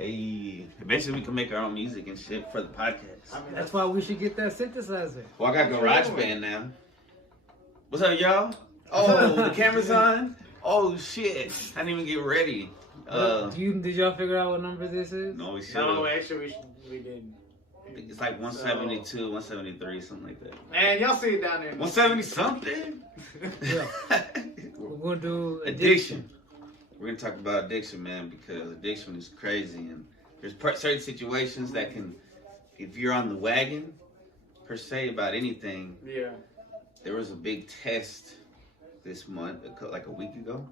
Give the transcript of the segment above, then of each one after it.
Hey, eventually we can make our own music and shit for the podcast. I mean, that's why we should get that synthesizer. Well, I got GarageBand now. What's up, y'all? Oh, the camera's on. Oh shit! I didn't even get ready. Did y'all figure out what number this is? No, we should. No, actually, we didn't. It's like 172, 173, something like that. Man, y'all see it down there. 170 something. Yeah. We're gonna do addiction. We're gonna talk about addiction, man, because addiction is crazy, and there's certain situations that can, if you're on the wagon, per se, about anything. Yeah. There was a big test this month, like a week ago,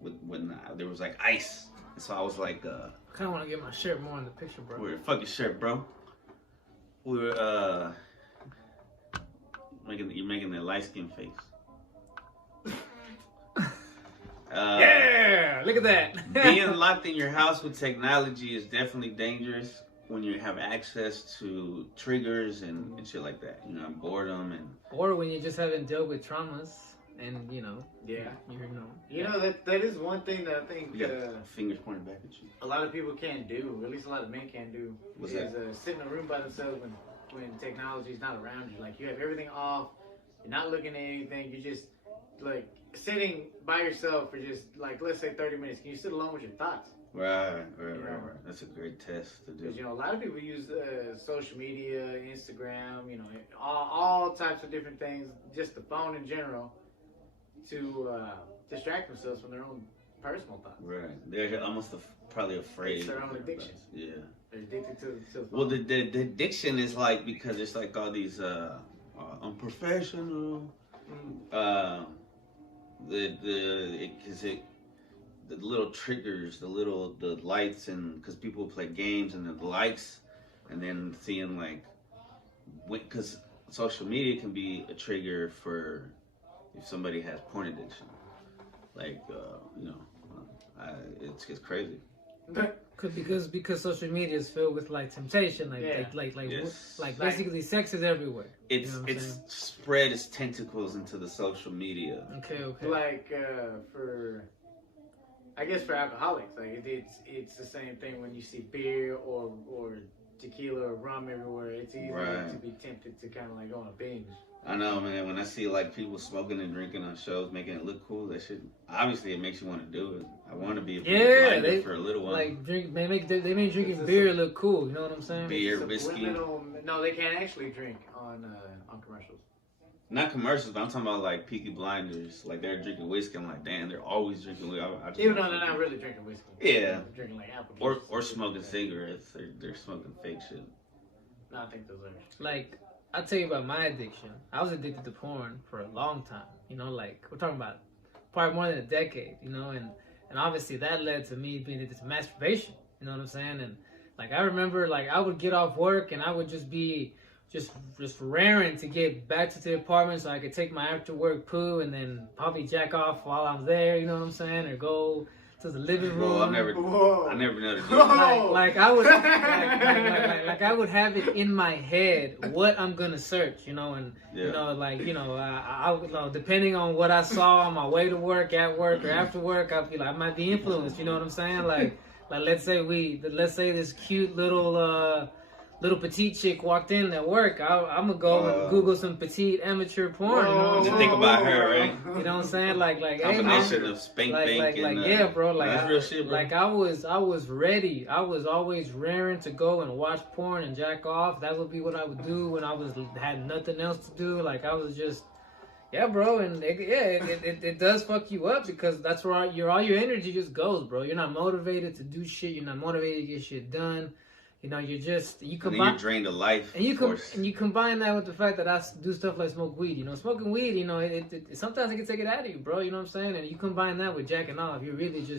when there was like ice, and so I was like, I kind of want to get my shirt more in the picture, bro. "Where's fucking shirt, bro?" We were you're making that light skin face. Yeah, look at that. Being locked in your house with technology is definitely dangerous when you have access to triggers and shit like that. You know, boredom and... Or when you just haven't dealt with traumas and, you know... Yeah. You know, that is one thing that I think... fingers pointed back at you. A lot of people can't do, or at least a lot of men can't do, What's is that? Sit in a room by themselves when technology's not around you. Like, you have everything off, you're not looking at anything, you're just, like, sitting by yourself for just, like, let's say 30 minutes. Can you sit alone with your thoughts? Right. That's a great test to do. Because, you know, a lot of people use social media, Instagram, you know, all types of different things, just the phone in general, to distract themselves from their own personal thoughts. Right. They're almost probably afraid. It's their own addiction. Yeah. They're addicted to the phone. Well, the addiction is like, because it's like all these unprofessional, the little triggers, the lights, and because people play games and the likes, and then seeing like, because social media can be a trigger for if somebody has porn addiction, like you know, it's crazy. Because social media is filled with like temptation, like basically sex is everywhere. It's spread its tentacles into the social media. Okay. Like I guess for alcoholics, like it's the same thing when you see beer or tequila or rum everywhere. It's easy to be tempted to kind of like go on a binge. I know, man. When I see like people smoking and drinking on shows, making it look cool, that shit obviously it makes you want to do it. I want to be a blinder for a little while. Like they make drinking beer look cool. You know what I'm saying? Beer, whiskey. No, they can't actually drink on commercials. Not commercials, but I'm talking about like Peaky Blinders. Like they're drinking whiskey. I'm like, damn, they're always drinking whiskey. Even though they're not really drinking whiskey. Yeah. They're drinking like apple juice. Or smoking cigarettes. They're smoking fake shit. No, I think those are. Like, I'll tell you about my addiction. I was addicted to porn for a long time. You know, like we're talking about probably more than a decade. You know, and obviously that led to me being addicted to masturbation. You know what I'm saying? And like I remember, like I would get off work and I would just be just raring to get back to the apartment so I could take my after work poo and then probably jack off while I'm there, you know what I'm saying? Or go to the living room. Well, I never know to do that. Like I would like I would have it in my head what I'm gonna search, you know, and you know, like, you know, I would, you know, depending on what I saw on my way to work, at work, or after work, I'd be like, I might be influenced, you know what I'm saying? Like let's say this cute little petite chick walked in at work, I'm gonna go and Google some petite amateur porn. You know what I'm saying? Think about her, right? You know what I'm saying? Like, combination of spank bank and yeah, bro. Like, that's real shit, bro. Like I was ready. I was always raring to go and watch porn and jack off. That would be what I would do when I had nothing else to do. Like I was just, yeah, bro. And it does fuck you up because that's where all your energy just goes, bro. You're not motivated to do shit. You're not motivated to get shit done. You know, you combine. And then you're drained of life. And you combine that with the fact that I do stuff like smoke weed. You know, smoking weed. You know, it sometimes it can take it out of you, bro. You know what I'm saying? And you combine that with jacking off, you're really you're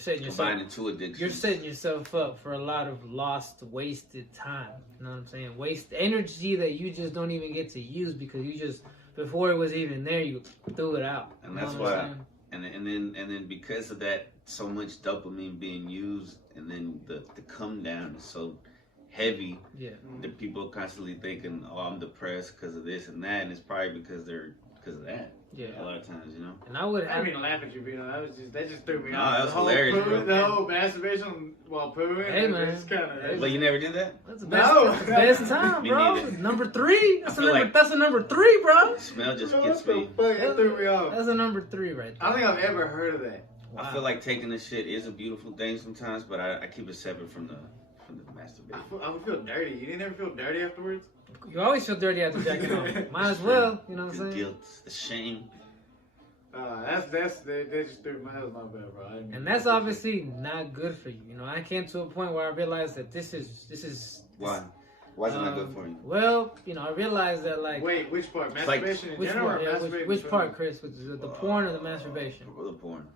setting yourself. Combining two addictions. You're setting yourself up for a lot of lost, wasted time. You know what I'm saying? Waste energy that you just don't even get to use because you just before it was even there, you threw it out. And that's why. And then because of that, so much dopamine being used, and then the come down is so heavy that people constantly thinking, oh, I'm depressed because of this and that, and it's probably because of that. Yeah. A lot of times, you know. And I would I have. didn't mean to laugh at you, Vino. That just threw me No, off. that was The whole hilarious, poo- bro. The whole masturbation while pooing. Hey, man. It's kind of. But you never did that? That's the No. best, best time, Me bro. neither. Number 3. That's I a feel number. like- That's a number 3, bro. The smell just What gets the me. fuck? That threw me off. That's a number 3 right I don't there. think I've ever heard of that. I feel like taking this shit is a beautiful thing sometimes, but I keep it separate from the masturbation. I would feel dirty. You didn't ever feel dirty afterwards? You always feel dirty after jacking off. Might as well, you know what I'm The saying? guilt, the shame. That just threw my. That was my bad, bro. I didn't mean And to that's do that. obviously not good for you. You know, I came to a point where I realized that this is Why? Why is it not good for you? Well, you know, I realized that like Wait, which part? It's like- Masturbation in which general part, or yeah, masturbating? which part, Chris? Which is the porn or the masturbation? The porn.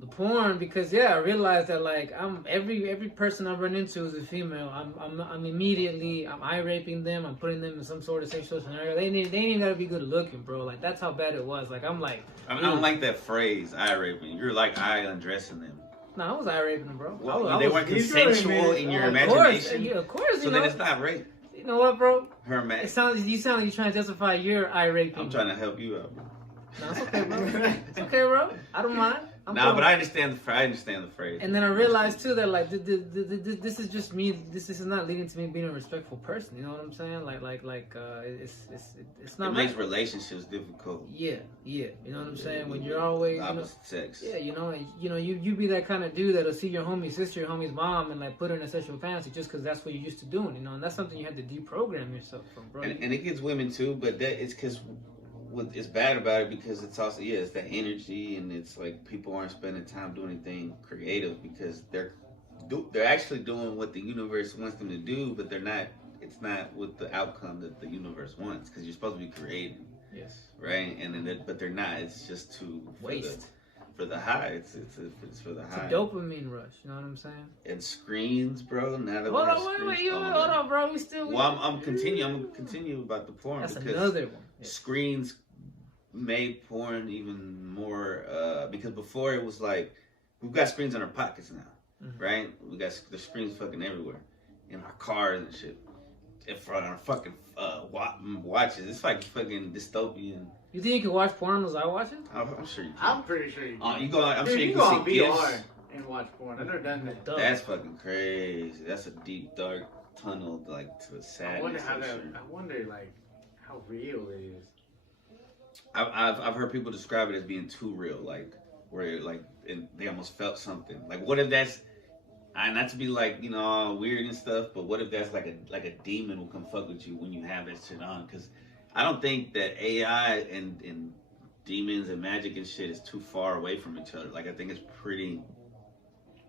The porn, because I realized that like I'm every person I run into is a female. I'm immediately eye raping them. I'm putting them in some sort of sexual scenario. They ain't even gotta be good looking, bro. Like that's how bad it was. Like I'm like, I don't like that phrase, eye raping. You're like eye undressing them. no, I was eye raping them, bro. Well, I they was- weren't he's really consensual made it- in your Of course, imagination. yeah, of course. So You then know, it's not rape. you know what, bro? Her man. You sound like you're trying to justify your eye raping. I'm trying to help you out, bro. No, it's okay, bro. It's okay, bro. I don't mind. I'm Nah, cool. but I understand the phrase. And then I realized too that like this is just me. This is not leading to me being a respectful person. You know what I'm saying? It's not It makes right. relationships difficult. Yeah. You know what I'm saying? When you're always, you know, Opposite sex. yeah, you be that kind of dude that'll see your homie's sister, your homie's mom, and like put her in a sexual fantasy just because that's what you're used to doing. You know, and that's something you have to deprogram yourself from, bro. And it gets women too, but that it's because what is bad about it because it's also it's that energy and it's like people aren't spending time doing anything creative because they're actually doing what the universe wants them to do, but they're not. It's not with the outcome that the universe wants because you're supposed to be creating, Yes. right? And then but they're not. It's just Waste. for the high. It's for the It's high. a dopamine rush. You know what I'm saying? And screens, bro. Now that Hold we're on, wait, screens- hold on, bro. We still. Well, I'm continue about the porn That's because another one. Yeah. screens made porn even more because before it was like we've got screens in our pockets now, right? We got the screens fucking everywhere in our cars and shit. In front of our fucking watches, it's like fucking dystopian. You think you can watch porn on those iWatches? I'm sure you can. I'm pretty sure you can. You go. I'm Dude, sure you can go can on see VR gifs. and watch porn. I've never done that. Duh. That's fucking crazy. That's a deep dark tunnel like to a I sadness. wonder how I'm that. sure. I wonder like how real it is. I've heard people describe it as being too real, like where like they almost felt something. Like what if that's not to be like all weird and stuff, but what if that's like a demon will come fuck with you when you have that shit on? Because I don't think that AI and demons and magic and shit is too far away from each other. Like I think it's pretty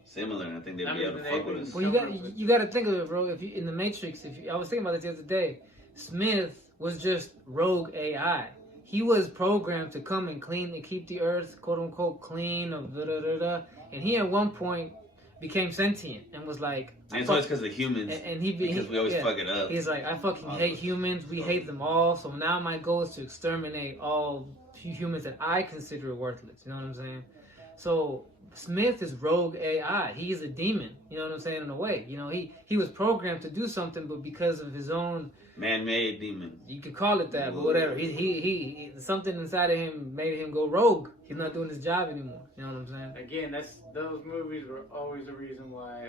similar, and I think they'd be able to fuck with us. Well, you got to think of it, bro. If you in the Matrix, I was thinking about this the other day. Smith was just rogue AI. He was programmed to come and clean and keep the earth, quote unquote, clean of and he at one point became sentient and was like, And it's always because of humans, because we always fuck it up. He's like, I fucking hate humans. We hate them all. So now my goal is to exterminate all humans that I consider worthless. You know what I'm saying? So Smith is rogue AI. He's a demon. You know what I'm saying? In a way, he was programmed to do something, but because of his own man-made demon, you could call it that, but whatever. He something inside of him made him go rogue. He's not doing his job anymore. You know what I'm saying? Again, those movies were always the reason why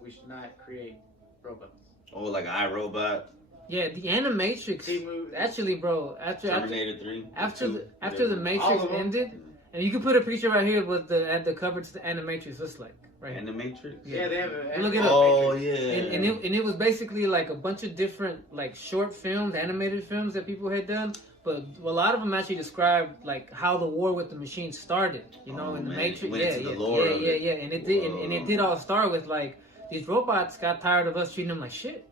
we should not create robots. Oh, like iRobot, Yeah, the Animatrix. Actually, bro, Terminator 3, after the All Matrix of them. ended, and you can put a picture right here with the cover to the Animatrix looks like right here. and the Matrix. Yeah, they have a. Look it up. Oh Matrix. yeah. And it was basically like a bunch of different like short films, animated films that people had done, but a lot of them actually described like how the war with the machines started. In the man. Matrix. Went into the lore of it. Yeah. And it did, and it did all start with like these robots got tired of us treating them like shit.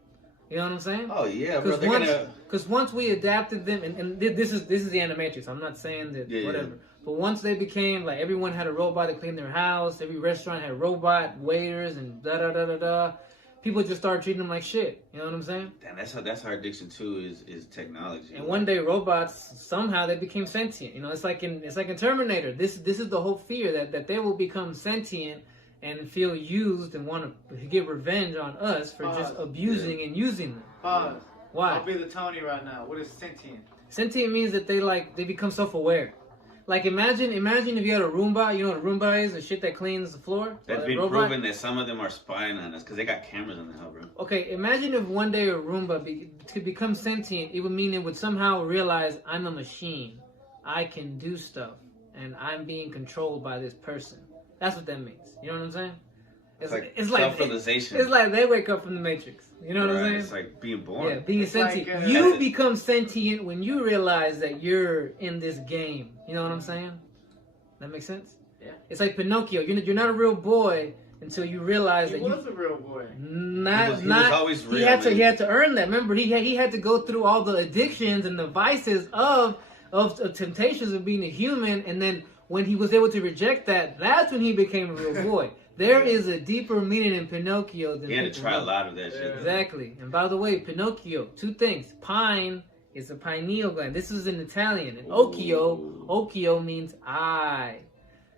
You know what I'm saying? Oh yeah, bro. They're gonna. Because once we adapted them, and this is the Animatrix. I'm not saying that whatever. Yeah. But once they became like everyone had a robot to clean their house, every restaurant had robot waiters and da da da da da. People just started treating them like shit. You know what I'm saying? Damn, that's our addiction too. Is technology. And one day robots somehow they became sentient. It's like in Terminator. This is the whole fear that they will become sentient and feel used and want to get revenge on us for just abusing and using them. Pause. Why? I'll be the Toney right now. What is sentient? Sentient means that they become self-aware. Like imagine if you had a Roomba. You know what a Roomba is? The shit that cleans the floor. That's been proven that some of them are spying on us because they got cameras in the house, bro. Okay, imagine if one day a Roomba could become sentient. It would mean it would somehow realize I'm a machine. I can do stuff, and I'm being controlled by this person. That's what that means. You know what I'm saying? It's like self-realization. It's like they wake up from the Matrix. You know what I'm saying? It's like being born. Yeah, being It's sentient. like, you become sentient when you realize that you're in this game. You know what I'm saying? That makes sense? Yeah. It's like Pinocchio. You're not a real boy until you realize He that was a real boy. He was always real. He had to earn that. Remember, he had to go through all the addictions and the vices of temptations of being a human, and then when he was able to reject that, that's when he became a real boy. There is a deeper meaning in Pinocchio than he had to try a lot of that shit. Exactly. And by the way, Pinocchio, two things. Pine is a pineal gland. This is in Italian. And Occhio means eye.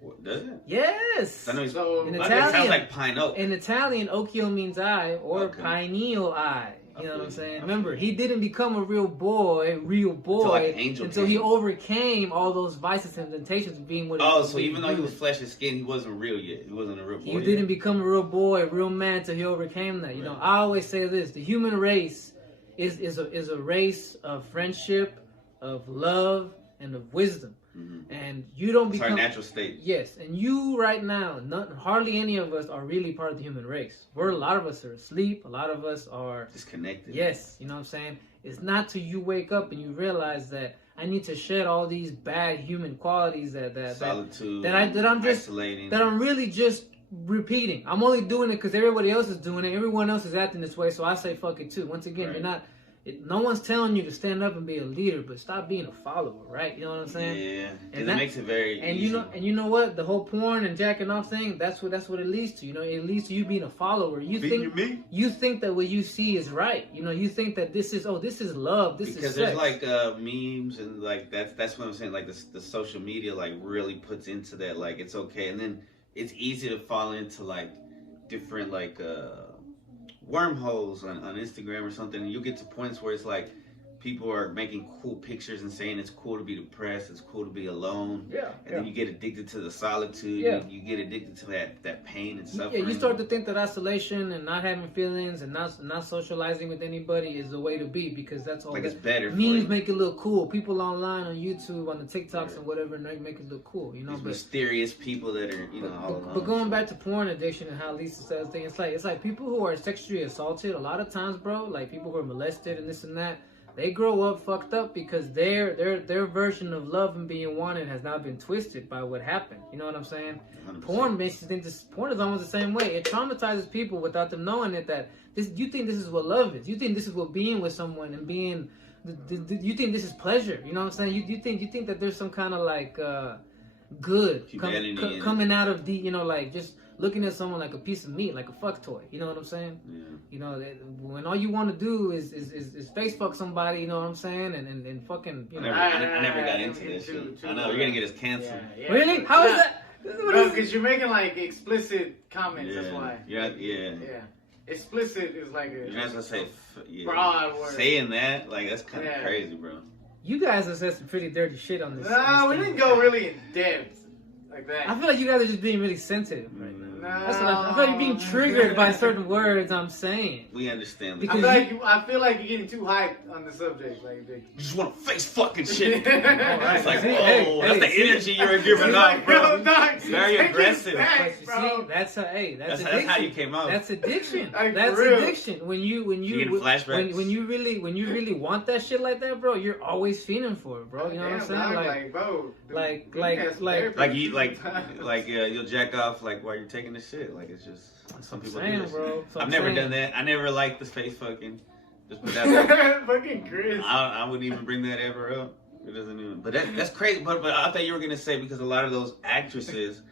What, does it? Yes. I know So in it Italian, sounds like pine oak. in Italian, Occhio means eye or Okay. pineal eye. You know I what I'm feel you. saying? I Remember, feel he didn't become a real boy, like an angel until he came. overcame all those vices and temptations of being what Oh, he so even though he was human. flesh and skin, he wasn't real yet. He wasn't a real boy. He yet. didn't become a real boy, a real man until he overcame that. You know, I always say this: the human race is a race of friendship, of love, and of wisdom. Mm-hmm. And you don't It's become our natural state. Yes, and you right now, hardly any of us are really part of the human race. A lot of us are asleep. A lot of us are Disconnected. Yes, you know what I'm saying? It's not till you wake up and you realize that I need to shed all these bad human qualities Solitude. that I'm just isolating. that I'm really just repeating. I'm only doing it because everybody else is doing it. Everyone else is acting this way, so I say fuck it too. Once again, Right. you're not. No one's telling you to stand up and be a leader, but stop being a follower, right? You know what I'm saying? Yeah, And it that- makes it very And easy. you know what? The whole porn and jacking off thing, that's what it leads to. You know, it leads to you being a follower. You think that what you see is right. You know, you think that this is love, this because is there's sex. like memes and like that's what I'm saying. Like the social media like really puts into that like it's okay, and then it's easy to fall into like different like wormholes on Instagram or something, and you get to points where it's like people are making cool pictures and saying it's cool to be depressed, it's cool to be alone. Yeah. And then you get addicted to the solitude. Yeah. You get addicted to that pain and Yeah, suffering. you start to think that isolation and not having feelings and not socializing with anybody is the way to be, because that's all. like that, it's better for memes you. make it look cool. People online on YouTube, on the TikToks and whatever, and they make it look cool. You know, These but mysterious people that are all alone. But going back to porn addiction and how Lisa says things, it's like people who are sexually assaulted, a lot of times, bro, like people who are molested and this and that, they grow up fucked up because their version of love and being wanted has now been twisted by what happened. You know what I'm saying? 100%. Porn makes you think porn is almost the same way. It traumatizes people without them knowing it, that you think this is what love is. You think this is what being with someone and being you think this is pleasure. You know what I'm saying? You think that there's some kind of like good Humanity coming out of the, you know, like just looking at someone like a piece of meat, like a fuck toy. You know what I'm saying? Yeah. You know, when all you want to do is face fuck somebody, you know what I'm saying, and fucking, you know. I never got into this shit. I know you're gonna get us canceled. Yeah, Really? How is that? No, because you're making like explicit comments. Yeah. That's why. Yeah. Yeah. Explicit is like You're not gonna say broad word. saying that like that's kind of Yeah. crazy, bro. You guys have said some pretty dirty shit on this. No, we thing. didn't go really in depth like that. I feel like you guys are just being really sensitive right now. No. That's what I feel like you're being triggered by certain words I'm saying. We understand. Because I feel like you're getting too hyped on the subject. Like, you just want to face fucking shit. Alright. It's like, See, whoa, hey, that's the see? energy you're giving You're out, like, bro. yo, dog, Very take it aggressive. back, But you bro. see, that's That's addiction. how you came out. That's addiction. Like, That's for real. addiction. When you getting flashbacks? when you really want that shit like that, bro, you're always feeling for it, bro. You know what I'm saying? Dog, Like, bro, like- we like- had some like- therapy. like you like you'll jack off like while you're taking the shit. Like it's just some people do saying, this. bro. So I've I'm never saying. done that. I never liked the face fucking. Just put that. Fucking Chris. I wouldn't even bring that ever up. It doesn't even. But that's crazy. But I thought you were gonna say because a lot of those actresses.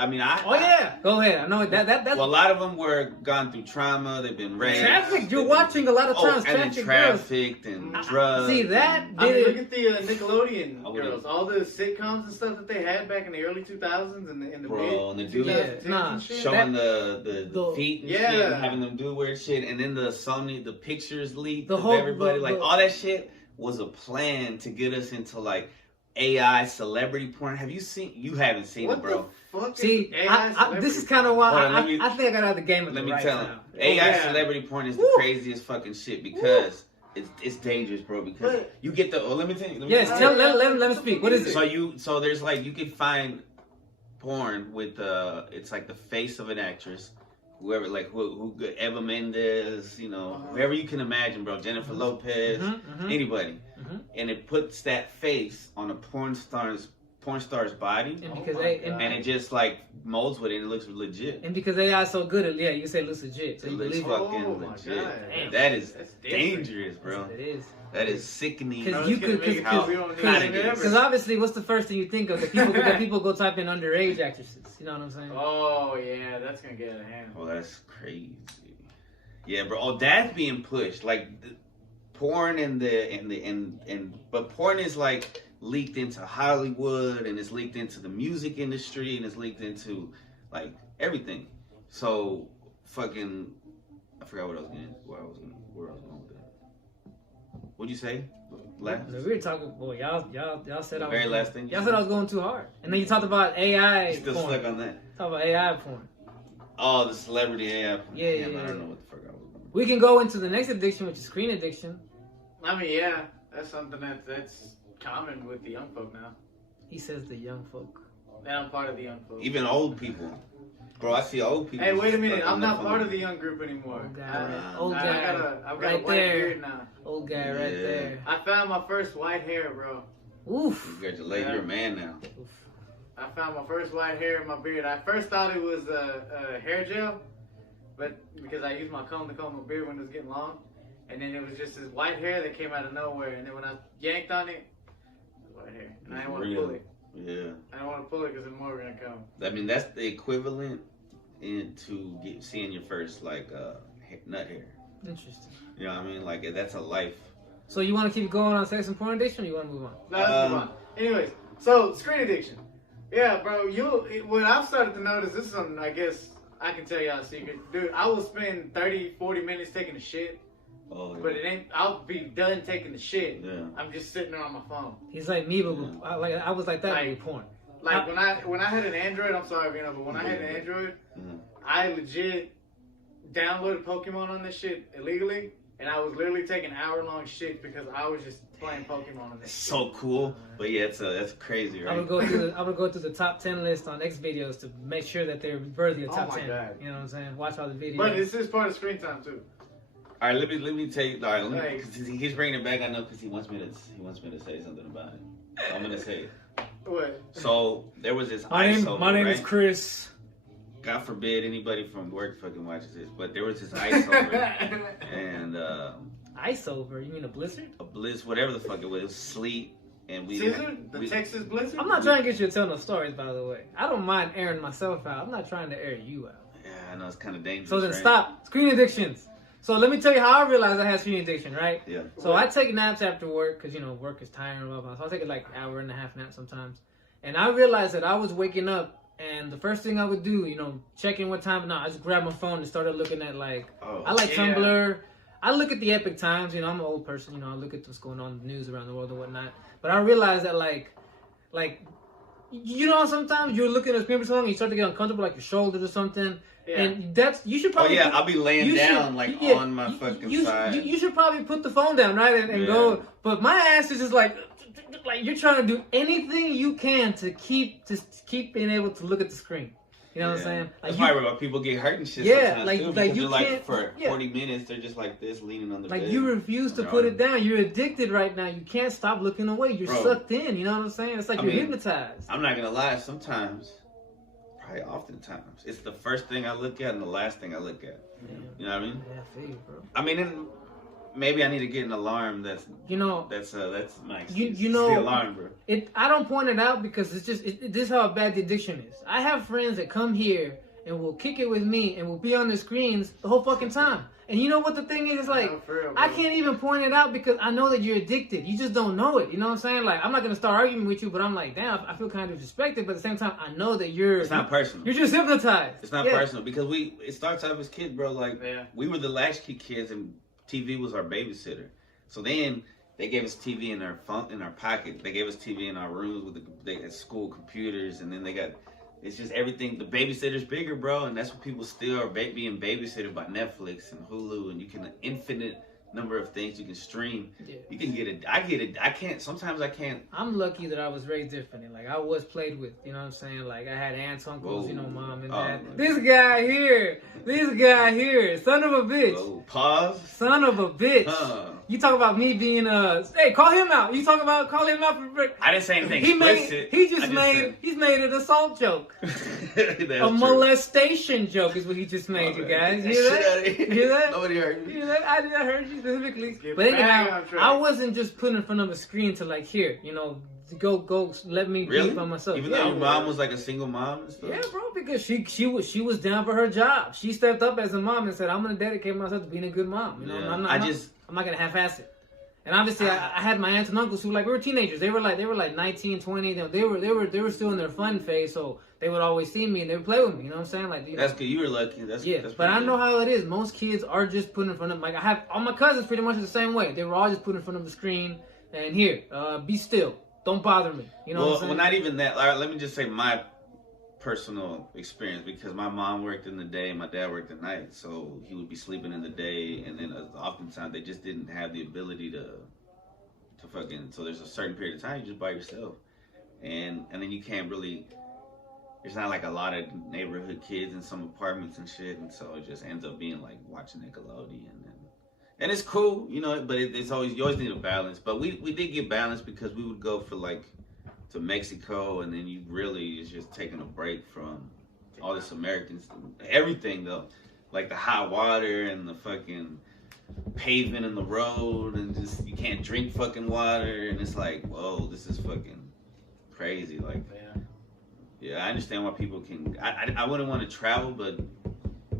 I mean, Oh yeah, go ahead. I know that's Well, a lot of them were gone through trauma. They've been raped. trafficked. You're watching a lot of times and then trafficked girls. trafficked and drugged. See that? I mean, Did look it? at the Nickelodeon I girls. All the sitcoms and stuff that they had back in the early 2000s and in the Bro, and the dude 2010s nah, and shit. showing the feet and shit, Yeah. and having them do weird shit, and then the Sony, the pictures leaked The of whole- everybody, like the- all that shit was a plan to get us into like AI celebrity porn. Have you seen? You haven't seen it, bro. See, this is kind of why I think I got out of the game. Let me right tell now. him. AI celebrity porn is the craziest fucking shit because it's dangerous, bro. Because you get the. Let me tell you. Let me speak. What is it? So there's like you can find porn with it's like the face of an actress, whoever like who Eva Mendes, you know, whoever you can imagine, bro. Jennifer Lopez, anybody, and it puts that face on a porn star's body, and it just like molds with it, and it looks legit. And because AI is so good at you say it looks legit, so it you looks believe fucking legit. That is dangerous, bro. It is. That is sickening. Because obviously, what's the first thing you think of? That people go type in underage actresses. You know what I'm saying? Oh yeah, that's gonna get out of hand. Oh, that's crazy. Yeah, bro. Oh, that's being pushed. Like porn but porn is like leaked into Hollywood, and it's leaked into the music industry, and it's leaked into like everything. So fucking, I forgot where I was going with that. What'd you say? Last? We were talking. Boy, y'all said the very last thing. Y'all said I was going too hard, and then you talked about AI. Still porn. stuck on that. Talk about AI porn. Oh, the celebrity AI porn. Yeah. I don't know what the fuck I was going. We can go into the next addiction, which is screen addiction. I mean, yeah, that's something that's common with the young folk now. He says the young folk. And I'm part of the young folk. Even old people. Bro, I see old people. Hey, wait a minute. I'm not part of the young group anymore. Old guy. I've got a white beard now. Old guy right there. I found my first white hair, bro. Oof. Congratulations, you're a man now. Oof. I found my first white hair in my beard. I first thought it was a hair gel, but because I used my comb to comb my beard when it was getting long. And then it was just this white hair that came out of nowhere. And then when I yanked on it, it was white hair. And I didn't want to pull it. Yeah. I didn't want to pull it because more were going to come. I mean, that's the equivalent into seeing your first, like, nut hair. Interesting. You know what I mean? Like, that's a life. So you want to keep going on sex and porn addiction, or you want to move on? No, let's move on. Anyways, so screen addiction. Yeah, bro, what I've started to notice, this is something I guess I can tell y'all a secret. Dude, I will spend 30, 40 minutes taking a shit. Oh, yeah. But it ain't. I'll be done taking the shit. Yeah. I'm just sitting there on my phone. He's like me, but I was like that with porn. Like when I had an Android, I'm sorry, Vino, but when I had an Android, I legit downloaded Pokemon on this shit illegally, and I was literally taking hour-long shit because I was just playing Pokemon on this. So cool, but yeah, that's crazy, right? I would go through the top 10 list on X videos to make sure that they're worthy of top 10. God. You know what I'm saying? Watch all the videos. But this is part of screen time too. All right, let me tell you. All right, because he's bringing it back. I know because he wants me to say something about it. So I'm gonna say it. What? So there was this My name right? is Chris. God forbid anybody from work fucking watches this, but there was this ice over, and ice over? You mean a blizzard? A blizzard, whatever the fuck it was sleet, and Texas blizzard. I'm not trying to get you to tell no stories, by the way. I don't mind airing myself out. I'm not trying to air you out. Yeah, I know it's kind of dangerous. So then right? Stop screen addictions. So let me tell you how I realized I had screen addiction, right? Yeah. So I take naps after work because, work is tiring and blah, blah. So I take like an hour and a half nap sometimes. And I realized that I was waking up and the first thing I would do, checking what time. No, I just grabbed my phone and started looking at I like Tumblr. I look at the Epic Times. I'm an old person. I look at what's going on in the news around the world and whatnot. But I realized that sometimes you're looking at a screen for so long and you start to get uncomfortable, like your shoulders or something. Yeah. And you should probably. Oh yeah, I'll be laying down on my fucking side. You should probably put the phone down, right, and go. But my ass is just like you're trying to do anything you can to keep being able to look at the screen. You know what I'm saying? That's why people get hurt and shit. Yeah, sometimes too, you can't for 40 minutes. They're just like this, leaning on the bed. You refuse to put it down. You're addicted right now. You can't stop looking away. You're sucked in. You know what I'm saying? It's like you're hypnotized. I'm not gonna lie. Sometimes. Probably oftentimes. It's the first thing I look at and the last thing I look at. Yeah. You know what I mean? Yeah, I feel you, bro. I mean, maybe I need to get an alarm that's my excuse. The alarm, bro. I don't point it out because it's just this is how bad the addiction is. I have friends that come here and will kick it with me and will be on their screens the whole fucking time. And you know what the thing is? It's like, I can't even point it out because I know that you're addicted. You just don't know it. You know what I'm saying? Like, I'm not going to start arguing with you, but I'm like, damn, I feel kind of disrespected. But at the same time, I know that It's not personal. You're just hypnotized. It's not personal because it starts off as kids, bro. Like, we were the latchkey kids and TV was our babysitter. So then they gave us TV in our phone, in our pocket. They gave us TV in our rooms with at school computers, and then they got. It's just everything. The babysitter's bigger, bro, and that's what people still are being babysitted by Netflix and Hulu, and you can infinite number of things you can stream. Yeah. You can get it. I get it. I can't. Sometimes I can't. I'm lucky that I was raised differently. Like, I was played with. You know what I'm saying? Like, I had aunts, uncles, Whoa. you know, mom and Oh, dad. man. This guy here, son of a bitch. Whoa, pause. Son of a bitch. Huh. You talk about me being hey, call him out. You talk about call him out for I didn't say anything he explicit. he's made an assault joke. A molestation joke is what he just made, you guys. You hear that? You hear that? Nobody heard You me. hear that? I heard you specifically. Get But back anyhow, on track. I wasn't just put in front of a screen to like here, you know, to go let me Really? be by myself. Even Yeah. though your mom was like a single mom and stuff? Yeah, bro, because she was down for her job. She stepped up as a mom and said, "I'm gonna dedicate myself to being a good mom." You know, Yeah. I'm not gonna half-ass it. And obviously, I had my aunts and uncles who like we were teenagers. They were like 19, 20. They were still in their fun phase, so they would always see me and they would play with me. You know what I'm saying? Like, That's good. You were lucky. That's but I know how it is. Most kids are just put in front of like I have all my cousins pretty much the same way. They were all just put in front of the screen and here, be still, don't bother me. You know what I'm saying? Well, not even that. All right, let me just say my personal experience because my mom worked in the day and my dad worked at night, so he would be sleeping in the day, and then oftentimes they just didn't have the ability to fucking. So there's a certain period of time you just by yourself, and then you can't really. There's not like a lot of neighborhood kids in some apartments and shit, and so it just ends up being like watching Nickelodeon, and it's cool, you know. But it's always you always need a balance. But we did get balance because we would go for like to Mexico, and then you really is just taking a break from all this American everything though, like the hot water and the fucking pavement in the road, and just you can't drink fucking water, and it's like whoa, this is fucking crazy, like. Yeah, I understand why people can. I wouldn't want to travel, but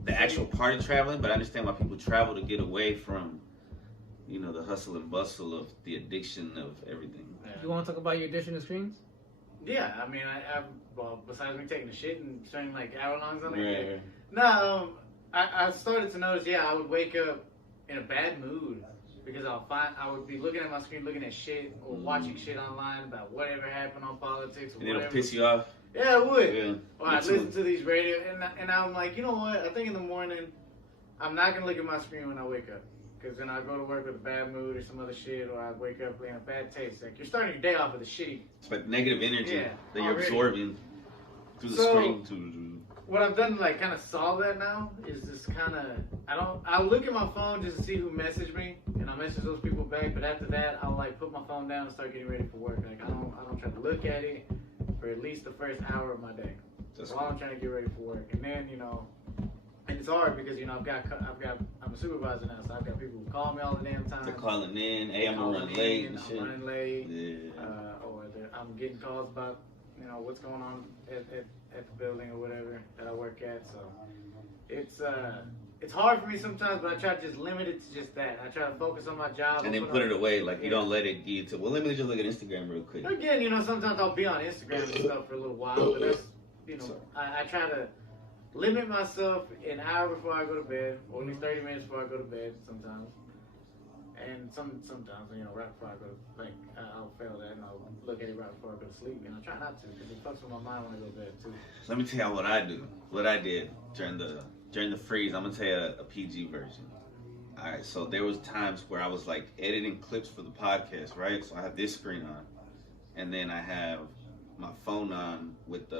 the actual part of traveling. But I understand why people travel to get away from, you know, the hustle and bustle of the addiction of everything. You want to talk about your addiction to screens? Yeah, I mean, well, besides me taking a shit and spending like hour-longs on it. Right. No, I started to notice. Yeah, I would wake up in a bad mood because I would be looking at my screen, looking at shit or watching shit online about whatever happened on politics or And whatever. it'll piss you off. Yeah, it would. Yeah. Or I'd listen to these radio, and I'm like, you know what? I think in the morning, I'm not gonna look at my screen when I wake up, because then I go to work with a bad mood or some other shit, or I wake up in a bad taste. Like you're starting your day off with a shitty. It's like negative energy Yeah, that you're already. absorbing through the So- screen. What I've done to like kind of solve that now is just kind of I'll look at my phone just to see who messaged me, and I'll message those people back. But after that, I'll like put my phone down and start getting ready for work. Like I don't try to look at it for at least the first hour of my day. That's While I'm trying to get ready for work, and then and it's hard because I'm a supervisor now, so I've got people who call me all the damn time. They're calling in. Hey, I'm gonna run Calling late in, and I'm shit. running late. Yeah. I'm getting calls about what's going on at the building or whatever that I work at. So it's hard for me sometimes, but I try to just limit it to just that. I try to focus on my job And then put it away, like you don't let it get you to. Well, let me just look at Instagram real quick. Again, sometimes I'll be on Instagram and stuff for a little while, but that's I try to limit myself an hour before I go to bed, or at least 30 minutes before I go to bed sometimes. And sometimes, right before I go to, I'll fail that and I'll look at it right before I go to sleep. And I try not to, because it fucks with my mind when I go to bed too. Let me tell you what I do. What I did during the freeze. I'm gonna tell you a PG version. All right. So there was times where I was like editing clips for the podcast, right? So I have this screen on, and then I have my phone on with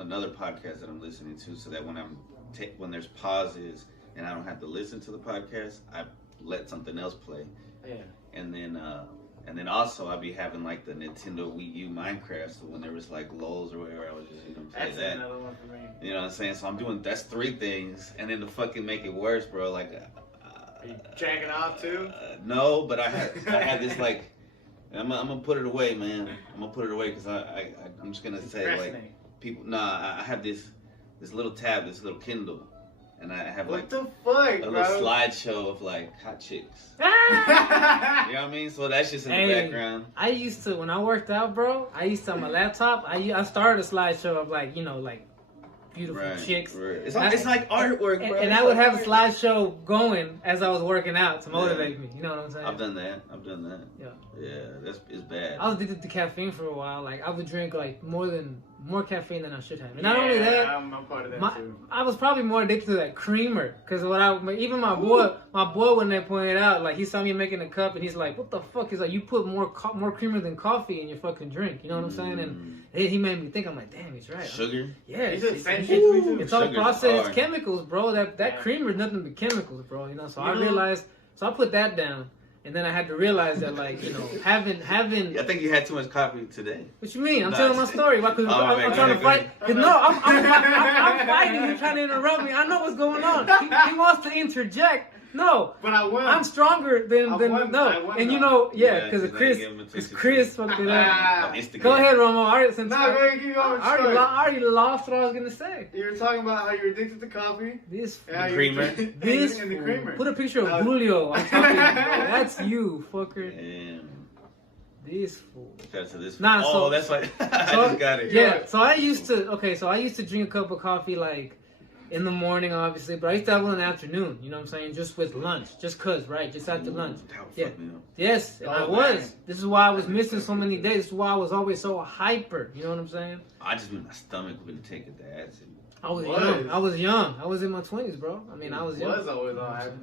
another podcast that I'm listening to, so that when there's pauses and I don't have to listen to the podcast, I let something else play. Yeah. And then also I'd be having like the Nintendo Wii U Minecraft, so when there was like lulls or whatever, I would just play That's that. another one for me. You know what I'm saying? So that's 3 things, and then to fucking make it worse, bro. Like, Are you jacking off too? no, but I had this like, I'm gonna put it away, man. I'm gonna put it away because I'm just gonna say like people. Nah, I have this little tab, this little Kindle. And I have What like the fuck, a bro? little slideshow of like hot chicks. You know what I mean? So that's just in the background. I used to, when I worked out, bro, I used to on my laptop, I started a slideshow of like beautiful Right, chicks. right. It's like artwork, bro. And I would have a slideshow going as I was working out to motivate me. You know what I'm saying? I've done that. Yeah. Yeah, it's bad. I was addicted to caffeine for a while. Like I would drink like more caffeine than I should have. And not only that, I'm part of that too. I was probably more addicted to that creamer because even my boy when they pointed out, like he saw me making a cup and he's like, "What the fuck?" He's like, "You put more creamer than coffee in your fucking drink." You know what I'm saying? And he made me think. I'm like, "Damn, he's right." Sugar. Yeah, it's all Sugar's processed hard. chemicals, bro. That creamer is nothing but chemicals, bro. You know, so I realized. So I put that down. And then I had to realize that, like, you know, having. I think you had too much coffee today. What you mean? I'm telling my story. Why? Because I'm man, trying to fight. Cause no, I'm fighting. You're trying to interrupt me. I know what's going on. He wants to interject. No, but I won. I'm stronger than no. And you know, because Chris fucked it up. Go ahead, Romo. All right, since go ahead, keep going. I already lost what I was gonna say. You were talking about how you're addicted to coffee. This creamer. This and the creamer. Put a picture of Julio. I'm talking about. That's you, fucker. Damn. This fool. Nah, so that's why I just got it. Yeah, so I used to drink a cup of coffee like in the morning, obviously, but I used to have one in the afternoon. You know what I'm saying? Just with lunch, just cause, right? Just after lunch. Yeah. Yes, and I was. This is why I was missing so many days. This is why I was always so hyper. You know what I'm saying? I just knew my stomach wouldn't take it. That acid. I was young. I was in my 20s, bro. I mean, I was young. Was always all hyper.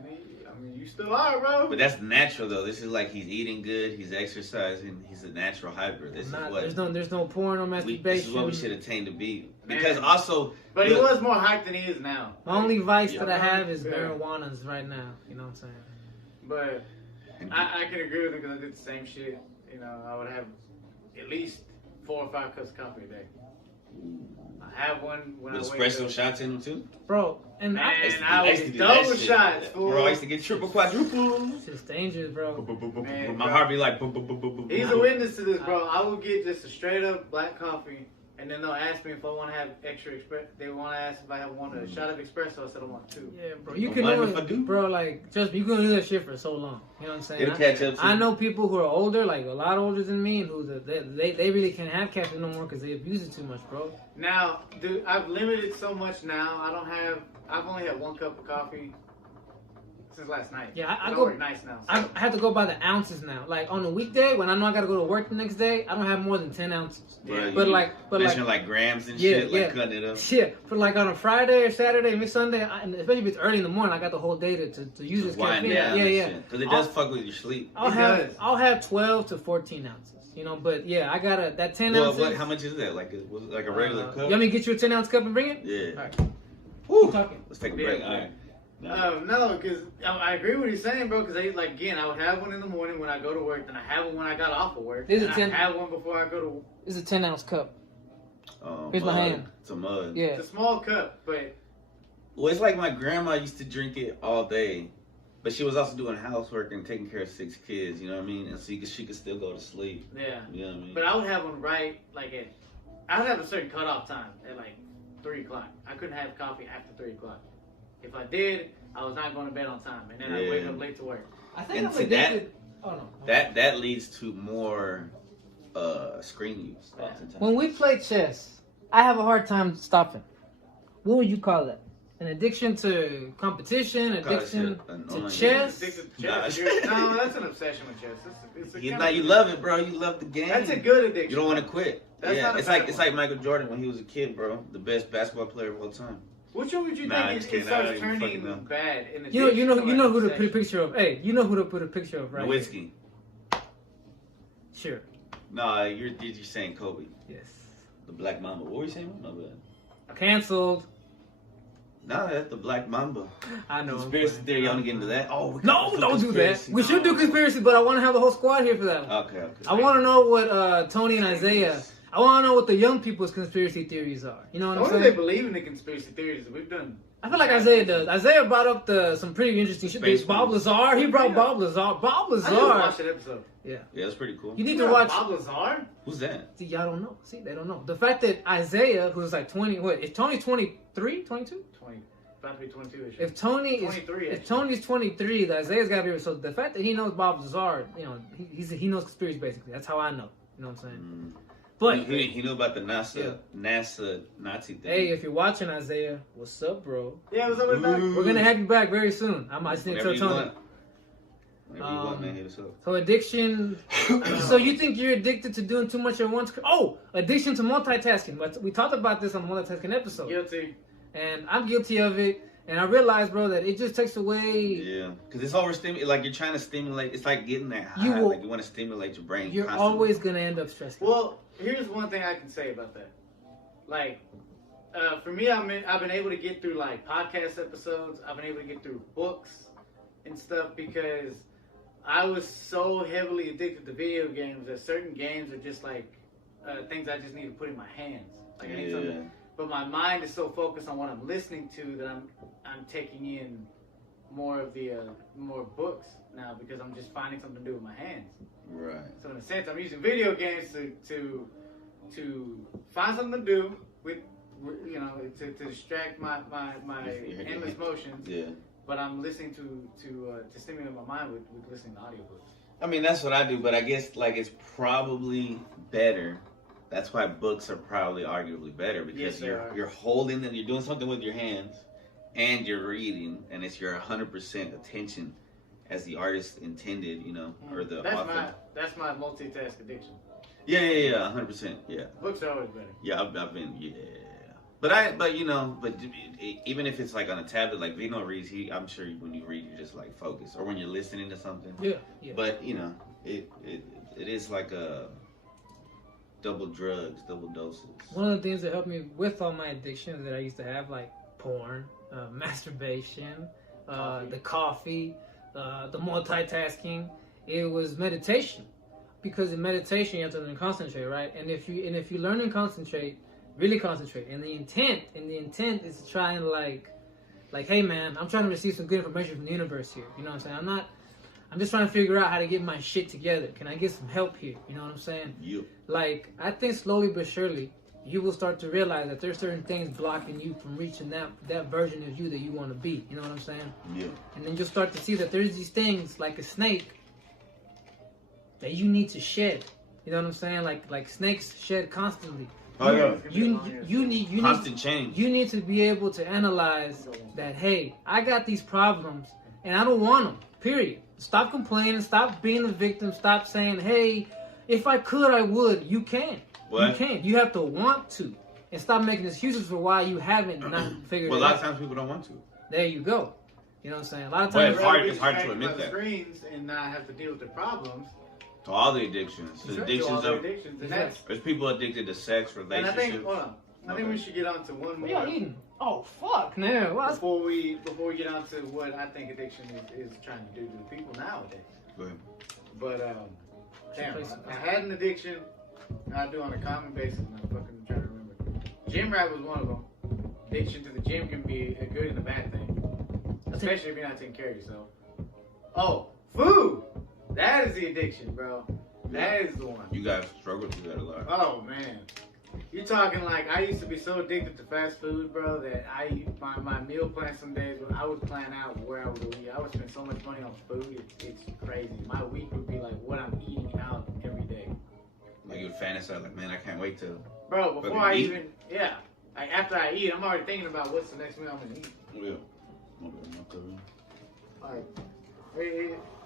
I mean, you still are, bro. But that's natural, though. This is like he's eating good, he's exercising, he's a natural hyper. This is what there's no porn or masturbation. This is what we should attain to be. Because also, but he was more hyped than he is now. My only vice that I have is marijuana's right now. You know what I'm saying? But I can agree with him because I did the same shit. You know, I would have at least 4 or 5 cups of coffee a day. I have one when with I wake espresso up. shots in them too, bro. And I was double shots, fool. Bro, I used to get triple, quadruple. It's just dangerous, bro. Man, my heart be like. He's a witness to this, bro. I will get just a straight up black coffee, and then they'll ask me if I want to have extra espresso. They want to ask if I want a shot of espresso. I said I want 2. Yeah, bro. You can do it, bro. Like, just you can do that shit for so long. You know what I'm saying? It'll catch up. I know people who are older, like a lot older than me, and who they really can't have caffeine no more because they abuse it too much, bro. Now, dude, I've limited so much now. I've only had 1 cup of coffee since last night. Yeah, I go go nice now. So. I have to go by the ounces now. Like on a weekday when I know I gotta go to work the next day, I don't have more than 10 ounces. Right, but measuring like grams and shit, like cutting it up. Yeah, but like on a Friday or Saturday, maybe Sunday, and especially if it's early in the morning, I got the whole day to use this caffeine. Yeah. Because it does fuck with your sleep. I'll have 12 to 14 ounces. You know, but yeah, I got that 10 ounces. How much is that? Like a regular cup? You want me to get you a 10 ounce cup and bring it? Yeah. All right. Woo. Let's take a break. All right. No, because I agree with what he's saying, bro. Because I would have one in the morning when I go to work, then I have one when I got off of work. I have one before I go to. It's a 10 ounce cup. Here's mug. my hand. It's a mug. Yeah. It's a small cup, but. Well, it's like my grandma used to drink it all day, but she was also doing housework and taking care of 6 kids. You know what I mean? And so she could still go to sleep. Yeah. You know what I mean? But I would have one I would have a certain cutoff time at 3 o'clock. I couldn't have coffee after 3 o'clock. If I did, I was not going to bed on time, and then I'd wake up late to work. I think I'm addicted. That leads to more screen use. When we play chess, I have a hard time stopping. What would you call that? An addiction to competition? Addiction to chess? No, that's an obsession with chess. You love it, bro. You love the game. That's a good addiction. You don't want to quit. That's it's like Michael Jordan when he was a kid, bro. The best basketball player of all time. Which one would you think it starts turning bad? You know who to put a picture of. Hey, you know who to put a picture of, right? Nowitzki. Sure. No, you're saying Kobe. Yes. The Black Mamba. What were you saying? My bad. Canceled. No, that's the Black Mamba. I know. Conspiracy theory. You want to get into that? Oh, no, don't do that. We should do conspiracy, but I want to have a whole squad here for that one. Okay. I want to know what Toney and Isaiah. I want to know what the young people's conspiracy theories are. You know what I'm saying? They believe in the conspiracy theories that we've done. I feel like Isaiah does. Isaiah brought up some pretty interesting shit. Bob Lazar. He brought Bob Lazar. Bob Lazar. I didn't watch that episode. Yeah, that's pretty cool. You need to watch Bob Lazar. Who's that? See, y'all don't know. See, they don't know. The fact that Isaiah, who's like 20, is Tony 23, 22? 20. About to be 22-ish. If Tony's 23, Isaiah's got to be. So the fact that he knows Bob Lazar, you know, he knows conspiracy basically. That's how I know. You know what I'm saying? But he knew about the NASA Nazi thing. hey, if you're watching, Isaiah, what's up, bro? Yeah, what's up with that? We're gonna have you back very soon. I just need to Whenever tell you Tony. want. Whenever you want, man, hit us up. So addiction. So you think you're addicted to doing too much at once? Oh, addiction to multitasking. But we talked about this on the multitasking episode. Guilty. And I'm guilty of it. And I realized, bro, that it just takes away. Yeah, because it's overstimulating. Like you're trying to stimulate. It's like getting that high. You Like you want to stimulate your brain. You're constantly. always gonna end up stressed out. Well, here's one thing I can say about that. Like, for me, I've been able to get through like podcast episodes. I've been able to get through books and stuff because I was so heavily addicted to video games that certain games are just like things I just need to put in my hands. Like I need something. But my mind is so focused on what I'm listening to that I'm taking in more of the more books now because I'm just finding something to do with my hands. Right. So in a sense, I'm using video games to find something to do with, you know, to distract my endless motions. Yeah. But I'm listening to stimulate my mind with listening to audiobooks. I mean, that's what I do, but I guess like it's probably better. That's why books are probably arguably better because Yes, you're holding them, you're doing something with your hands, and you're reading, and it's your 100% attention as the artist intended, you know, or the author. That's my multitask addiction. Yeah, 100%, yeah. Books are always better. Yeah, I've been, But even if it's like on a tablet, like Vino reads, I'm sure when you read, you're just like focused, or when you're listening to something. Yeah. But you know, it is like a double drugs, double doses. One of the things that helped me with all my addictions that I used to have, like porn, masturbation, the coffee, the multitasking, it was meditation. Because in meditation you have to learn to concentrate, right? And if you learn and concentrate, really concentrate, and the intent is to try and like, hey man, I'm trying to receive some good information from the universe here. You know what I'm saying? I'm just trying to figure out how to get my shit together. Can I get some help here? You know what I'm saying? You. Like, I think slowly but surely, you will start to realize that there's certain things blocking you from reaching that version of you that you want to be. You know what I'm saying? Yeah. And then you'll start to see that there's these things, like a snake, that you need to shed. You know what I'm saying? Like snakes shed constantly. Oh yeah. You need constant change. You need to be able to analyze that. Hey, I got these problems, and I don't want them. Period. Stop complaining. Stop being a victim. Stop saying, "Hey, if I could, I would." You can't. What? You can't. You have to want to, and stop making excuses for why you haven't not figured Well, it a out. lot of times people don't want to. There you go. You know what I'm saying? A lot of Well, times. it's hard to admit by the that. screens and not have to deal with the problems. To all the addictions. To all Addictions the of. addictions. And that's, There's people addicted to sex, and I relationships. think, hold on. I think we should get on to one What y'all more eating? Oh fuck, man. Well, before we get on to what I think addiction is trying to do to the people nowadays. Go ahead. But damn, I had an addiction. I do on a common basis, and I'm fucking trying to remember. Gym rat was one of them. Addiction to the gym can be a good and a bad thing, especially if you're not taking care of yourself. Oh, food. That is the addiction, bro. That is the one. You guys struggle with that a lot. Oh man, you're talking like I used to be so addicted to fast food, bro, that my meal plan some days when I would plan out where I would eat. I would spend so much money on food. It's crazy. My week would be like what I'm eating out every day. Like you would fantasize, like, man, I can't wait to. Bro, before I even like after I eat, I'm already thinking about what's the next meal I'm gonna eat. Yeah. Like,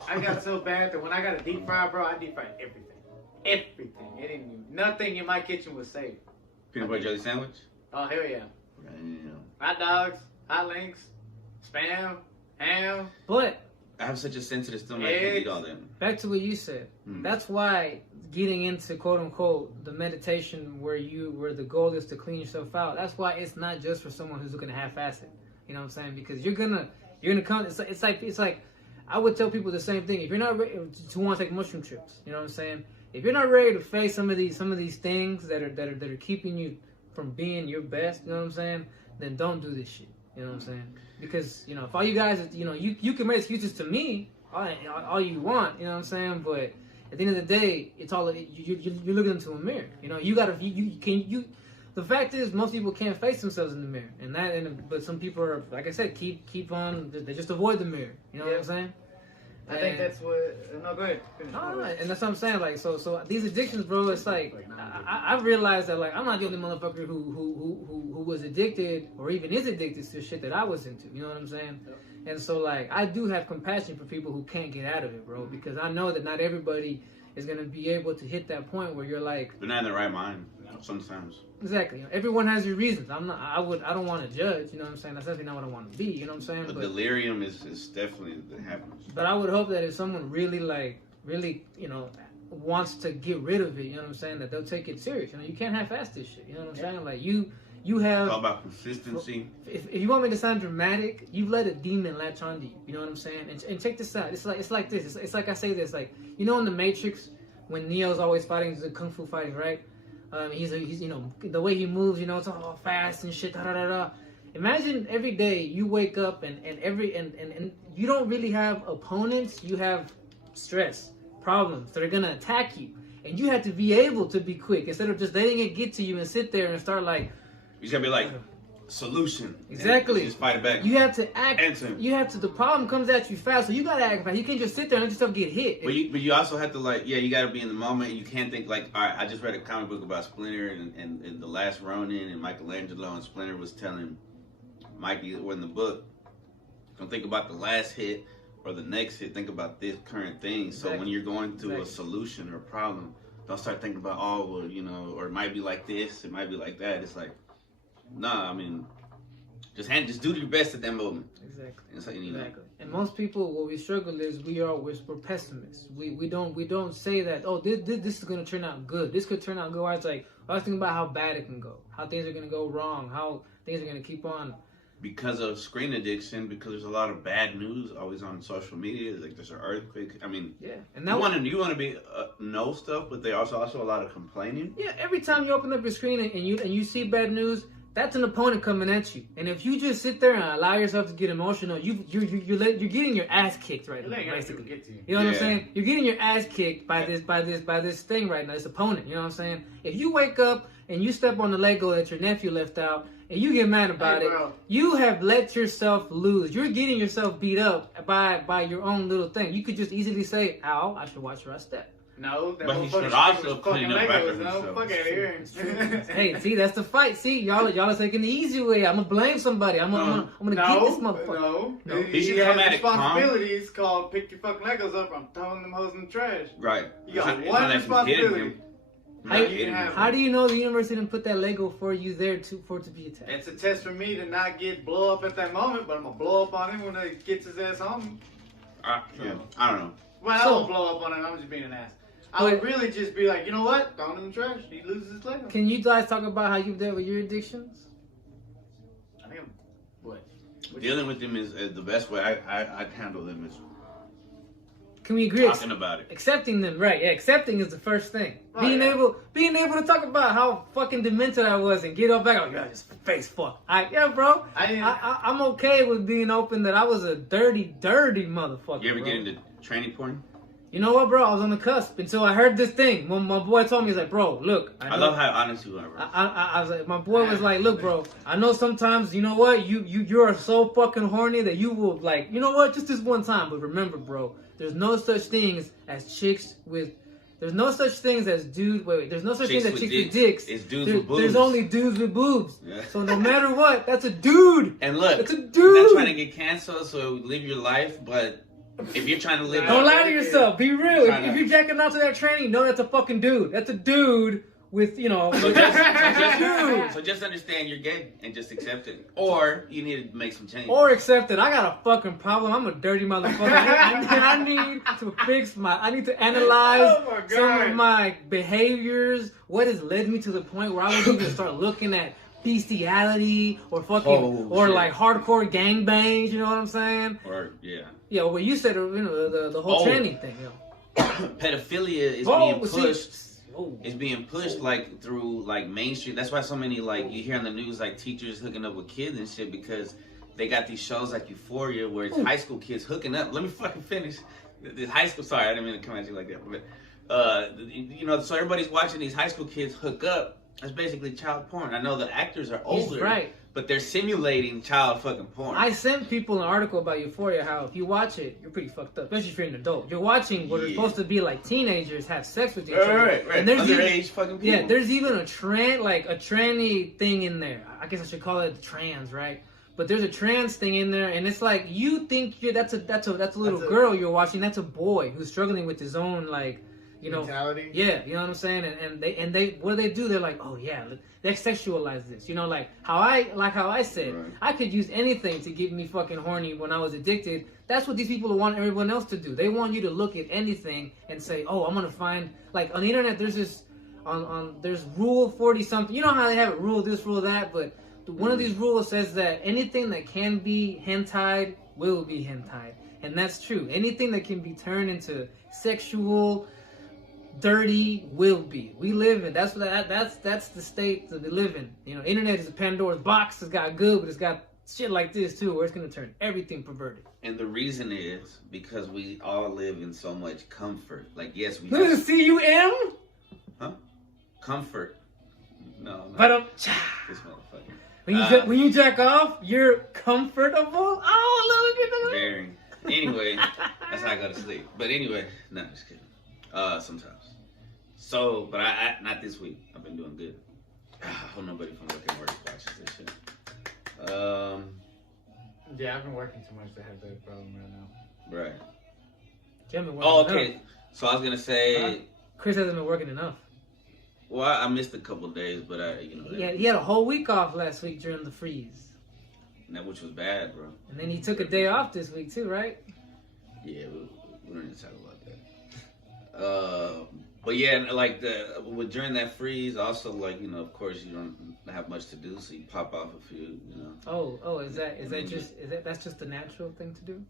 I got so bad that when I got a deep fry, bro, I deep fried everything. Everything. It didn't even, nothing in my kitchen was safe. Peanut butter jelly sandwich? Oh hell yeah. Yeah. Hot dogs, hot links, spam, ham. but I have such a sensitive stomach, I can't eat all that. back to what you said. That's why getting into quote unquote the meditation where the goal is to clean yourself out. That's why it's not just for someone who's looking to half-ass it. You know what I'm saying? Because you're gonna come. It's like I would tell people the same thing. If you're not ready to want to take mushroom trips, you know what I'm saying? If you're not ready to face some of these things that are keeping you from being your best, you know what I'm saying? Then don't do this shit. You know what I'm saying? Because if all you guys, you can make excuses to me all you want, you know what I'm saying? But at the end of the day, it's all you're looking into a mirror. You gotta The fact is, most people can't face themselves in the mirror, but some people are, like I said, keep on. They just avoid the mirror. You know what I'm saying? I think that's what. No, go ahead. Finish. No, and that's what I'm saying. Like, so these addictions, bro. It's like I realized that like I'm not the only motherfucker who was addicted or even is addicted to shit that I was into. You know what I'm saying? Yep. And so like I do have compassion for people who can't get out of it, bro, because I know that not everybody is gonna be able to hit that point where you're like, they're not in the right mind sometimes. exactly. You know, everyone has your reasons. I don't want to judge. You know what I'm saying? That's definitely not what I want to be. You know what I'm saying? But delirium is definitely that happens. But I would hope that if someone really, you know, wants to get rid of it, you know what I'm saying, that they'll take it serious. You know, you can't half-ass this shit. You know what I'm saying? Like, you have... It's all about consistency. If you want me to sound dramatic, you let a demon latch onto you. You know what I'm saying? And check this out. It's like this. It's like I say this. Like, you know in The Matrix, when Neo's always fighting, he's a kung fu fighting, right? He's you know, the way he moves, you know, it's all fast and shit, da-da-da-da. Imagine every day you wake up and you don't really have opponents, you have stress, problems that are gonna attack you. And you have to be able to be quick instead of just letting it get to you and sit there and start like, You gotta be like, solution. Exactly. And just fight it back. You have to act. Answer. You have to. The problem comes at you fast, so you gotta act fast. You can't just sit there and let yourself get hit. But you also have to like, yeah, you gotta be in the moment. You can't think like, all right, I just read a comic book about Splinter and the Last Ronin and Michelangelo, and Splinter was telling Mikey, or in the book, don't think about the last hit or the next hit. Think about this current thing. So when you're going through a solution or a problem, don't start thinking about, oh, well, you know, or it might be like this, it might be like that. It's like, nah, I mean, just do your best at that moment. Exactly. And so, you know. Exactly. And most people, what we struggle is we're pessimists. We don't say that, oh, this is gonna turn out good. This could turn out good. It's like I was thinking about how bad it can go, how things are gonna go wrong, how things are gonna keep on. Because of screen addiction, because there's a lot of bad news always on social media. Like there's an earthquake. I mean, yeah, and that you want to be know stuff, but there's also a lot of complaining. Yeah, every time you open up your screen and you see bad news, that's an opponent coming at you. And if you just sit there and allow yourself to get emotional, you're getting your ass kicked right now. Basically, you know what I'm saying? You're getting your ass kicked by this thing right now, this opponent. You know what I'm saying? If you wake up and you step on the Lego that your nephew left out, and you get mad about it, you have let yourself lose. You're getting yourself beat up by your own little thing. You could just easily say, "Ow, I should watch where I step." No, that but he should also clean up after himself. No, fuck out of here. Hey, see, that's the fight. See, y'all are taking the easy way. I'm gonna blame somebody. I'm gonna get this motherfucker. No, he should come at it calm. Responsibilities called pick your fucking Legos up. I'm throwing them hoes in the trash. Right. You got one responsibility. How do you know the universe didn't put that Lego for you there for it to be attacked? It's a test for me to not get blow up at that moment, but I'm gonna blow up on him when he gets his ass on me. Yeah, I don't know. Well, I won't blow up on him. I'm just being an ass. I would really just be like, you know what? Throw him in the trash. He loses his Lego. Can you guys talk about how you've dealt with your addictions? I think what? Dealing with them is the best way I handle them is. Can we agree? Talking about it. Accepting them, right? Yeah, accepting is the first thing. Oh, being able to talk about how fucking demented I was and get up back. Oh, God, just face fuck. Yeah, bro. I'm okay with being open that I was a dirty motherfucker. You ever get into training porn? You know what, bro? I was on the cusp until I heard this thing. When my boy told me, he's like, bro, look. I love how honest you are, bro. I was like, my boy was like, look, bro, I know sometimes, you know what? You're so fucking horny that you will, like, you know what? Just this one time. But remember, bro, there's no such things as chicks with. There's no such things as dudes. Wait. There's no such thing as chicks with dicks. It's dudes with boobs. There's only dudes with boobs. Yeah. So no matter what, that's a dude. And look, that's a dude. I'm not trying to get canceled, so live your life, but. If you're trying to live, don't lie to yourself. Be real. If you're jacking out to that training, know that's a fucking dude. That's a dude with, you know. So just understand you're gay and just accept it, or you need to make some change. Or accept it. I got a fucking problem. I'm a dirty motherfucker. I need to fix I need to analyze some of my behaviors. What has led me to the point where I would even start looking at bestiality or fucking like hardcore gangbangs. You know what I'm saying? Or yeah, well, you said, you know, the whole training thing. You know. Pedophilia is being pushed. It's being pushed like through like mainstream. That's why so many like you hear on the news like teachers hooking up with kids and shit because they got these shows like Euphoria where it's high school kids hooking up. Let me fucking finish. This high school. Sorry, I didn't mean to come at you like that. But you know, so everybody's watching these high school kids hook up. That's basically child porn. I know the actors are older, right? but they're simulating child fucking porn. I sent people an article about Euphoria, how if you watch it, you're pretty fucked up, especially if you're an adult. You're watching what are supposed to be like teenagers have sex with each other. Right. And there's underage fucking people. Yeah, there's even a tranny thing in there. I guess I should call it trans, right? But there's a trans thing in there, and it's like you think that's a little girl you're watching. That's a boy who's struggling with his own mentality. Yeah, you know what I'm saying? And they what do they do? They're like, oh yeah, they sexualize this. Like how I said, right. I could use anything to get me fucking horny when I was addicted. That's what these people want everyone else to do. They want you to look at anything and say, oh, I'm gonna find, like on the internet. There's this there's rule 40 something. You know how they have it, rule this, rule that, but one of these rules says that anything that can be hentai will be hentai, and that's true. Anything that can be turned into sexual, dirty will be. We live in that's the state that we live in. Internet is a Pandora's box. It's got good, but it's got shit like this too, where it's gonna turn everything perverted. And the reason is because we all live in so much comfort. Like, yes, we Look at the CUM. Huh? Comfort. No. But This motherfucker. When you jack off, you're comfortable. Oh, look at the Very. Anyway, that's how I go to sleep. But anyway, no, just kidding. Sometimes. So, but I not this week. I've been doing good. I hope nobody from work and work watches this shit. Yeah, I've been working too much to have that problem right now. Right. Oh, okay. Enough. So I was gonna say, Chris hasn't been working enough. Well, I missed a couple of days, but he had a whole week off last week during the freeze. Which was bad, bro. And then he took a day off this week too, right? Yeah, we don't need to talk about that. But yeah, like during that freeze, also like of course you don't have much to do, so you pop off a few, Oh, that's just the natural thing to do?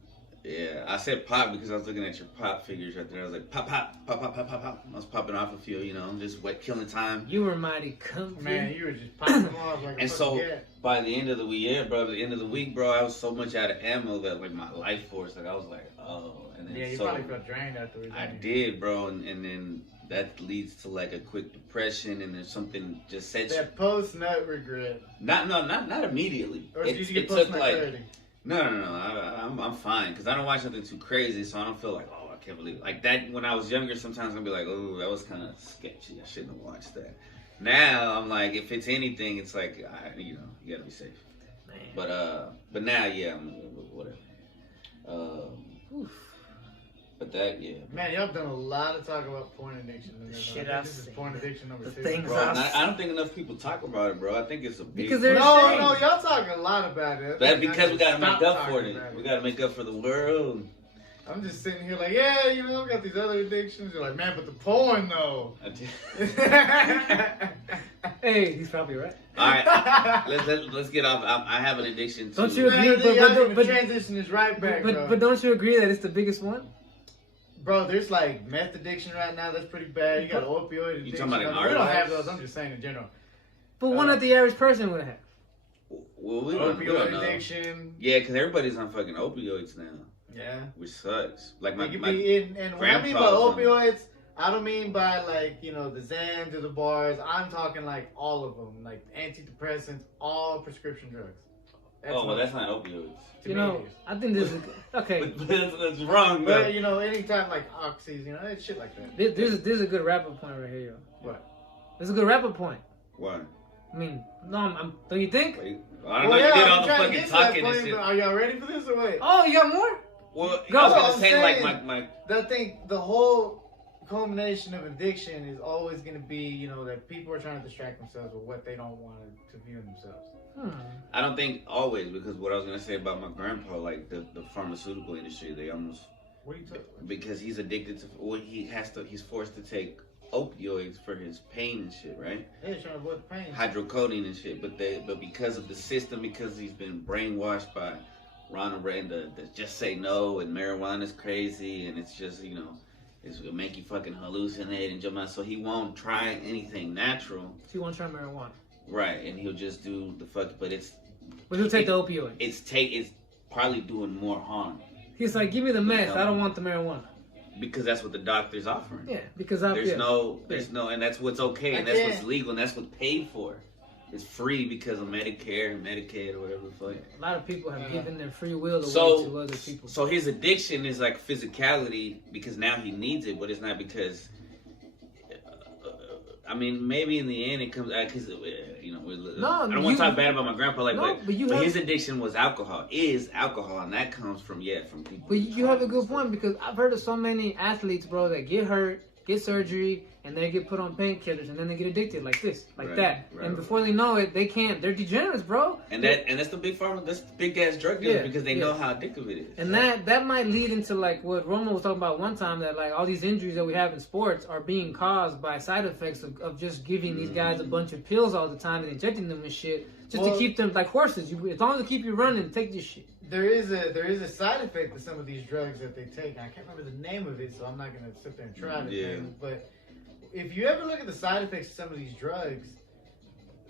Yeah, I said pop because I was looking at your pop figures right there. I was like, pop, pop, pop, pop, pop, pop, pop. I was popping off a few, just killing time. You were mighty comfy. Man, you were just popping them off like and so by the end of the week, bro, I was so much out of ammo that like my life force, like I was like, oh. And then you probably felt drained afterwards. I did, bro, and then that leads to like a quick depression, and then something just sets that post nut regret. Not immediately. Or did you get post nut clarity? No. I'm fine because I don't watch nothing too crazy, so I don't feel like, oh, I can't believe it. Like that. When I was younger, sometimes I'd be like, oh, that was kind of sketchy. I shouldn't have watched that. Now I'm like, if it's anything, it's like, you gotta be safe. Man. But now, yeah, whatever. But that, yeah. Man, y'all done a lot of talk about porn addiction. This is porn addiction number 2. Bro, I don't think enough people talk about it, bro. I think it's a big... Because no, y'all talking a lot about it. That's because we gotta make up for it. We gotta make up for the world. I'm just sitting here like, yeah, we got these other addictions. You're like, man, but the porn, though. Hey, he's probably right. All right, let's get off. I have an addiction to... Don't you agree? But transition is right back, but don't you agree that it's the biggest one? Bro, there's like meth addiction right now. That's pretty bad. You got opioid addiction. You talking about an We don't have those. I'm just saying in general. But one that the average person would have. Well, opioid addiction. Yeah, because everybody's on fucking opioids now. Yeah. Which sucks. Like and when I mean by opioids, I don't mean by like, the Xans or the bars. I'm talking like all of them. Like antidepressants, all prescription drugs. That's not opioids. I think this is okay. that's wrong, but anytime like oxys, it's shit like that. There's a good wrap-up point right here, yo. What? There's a good wrap-up point. Why? I mean, no, don't you think? Wait, I don't know. You did all the fucking talking and shit. Are y'all ready for this or wait? Oh, you got more? Well, I was gonna say like my. I think the whole culmination of addiction is always gonna be, that people are trying to distract themselves with what they don't want to view in themselves. I don't think always, because what I was gonna say about my grandpa, like the pharmaceutical industry, they almost. What are you talking about? Because he's addicted to he's forced to take opioids for his pain and shit, right? They're trying to avoid the pain. Hydrocodone and shit, but because of the system, because he's been brainwashed by Ronald Reagan to just say no, and marijuana's crazy, and it's just it'll make you fucking hallucinate and jump out. So he won't try anything natural. So he won't try marijuana. Right, and he'll just do the fuck. But he'll take the opioid. It's probably doing more harm. He's like, give me the meth. I don't want the marijuana. Because that's what the doctor's offering. Yeah, because there's no, and that's what's okay, and that's what's legal, and that's what's paid for. it's free because of Medicare, Medicaid, or whatever the fuck. A lot of people have given their free will away to other people. So his addiction is like physicality because now he needs it, but it's not because. I mean, maybe in the end it comes out because you know. I don't want to talk bad about my grandpa, like, but his addiction was alcohol, and that comes from people. But you have a good point because I've heard of so many athletes, bro, that get hurt, get surgery, and they get put on painkillers, and then they get addicted like this, that. And before they know it, they can't. They're degenerates, bro. And that's the big pharma. That's the big ass drug dealers because they know how addictive it is. And that might lead into like what Romo was talking about one time, that like all these injuries that we have in sports are being caused by side effects of just giving these guys a bunch of pills all the time and injecting them with shit just to keep them like horses. As long as they keep you running, take this shit. There is a side effect to some of these drugs that they take. I can't remember the name of it, so I'm not gonna sit there and try to. But if you ever look at the side effects of some of these drugs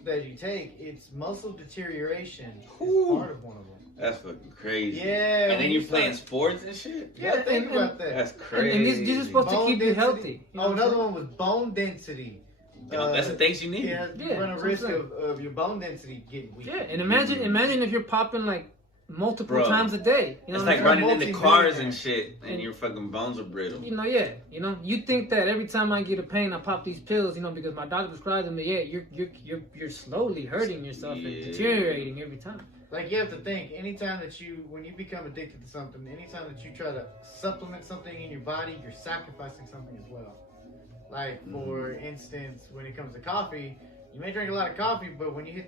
that you take, it's muscle deterioration is part of one of them. That's fucking crazy. Yeah. And then you're playing sports and shit? Yeah, think about that. That's crazy. And these are supposed to keep you healthy. You know another one was bone density. That's the things you need. You run a risk of your bone density getting weak. Yeah, and imagine if you're popping like multiple times a day. You know, it's like running into cars and shit, and your fucking bones are brittle. You think that every time I get a pain, I pop these pills, because my doctor prescribed them. Yeah, you're slowly hurting yourself and deteriorating every time. Like, you have to think, when you become addicted to something, anytime that you try to supplement something in your body, you're sacrificing something as well. Like, for instance, when it comes to coffee, you may drink a lot of coffee, but when you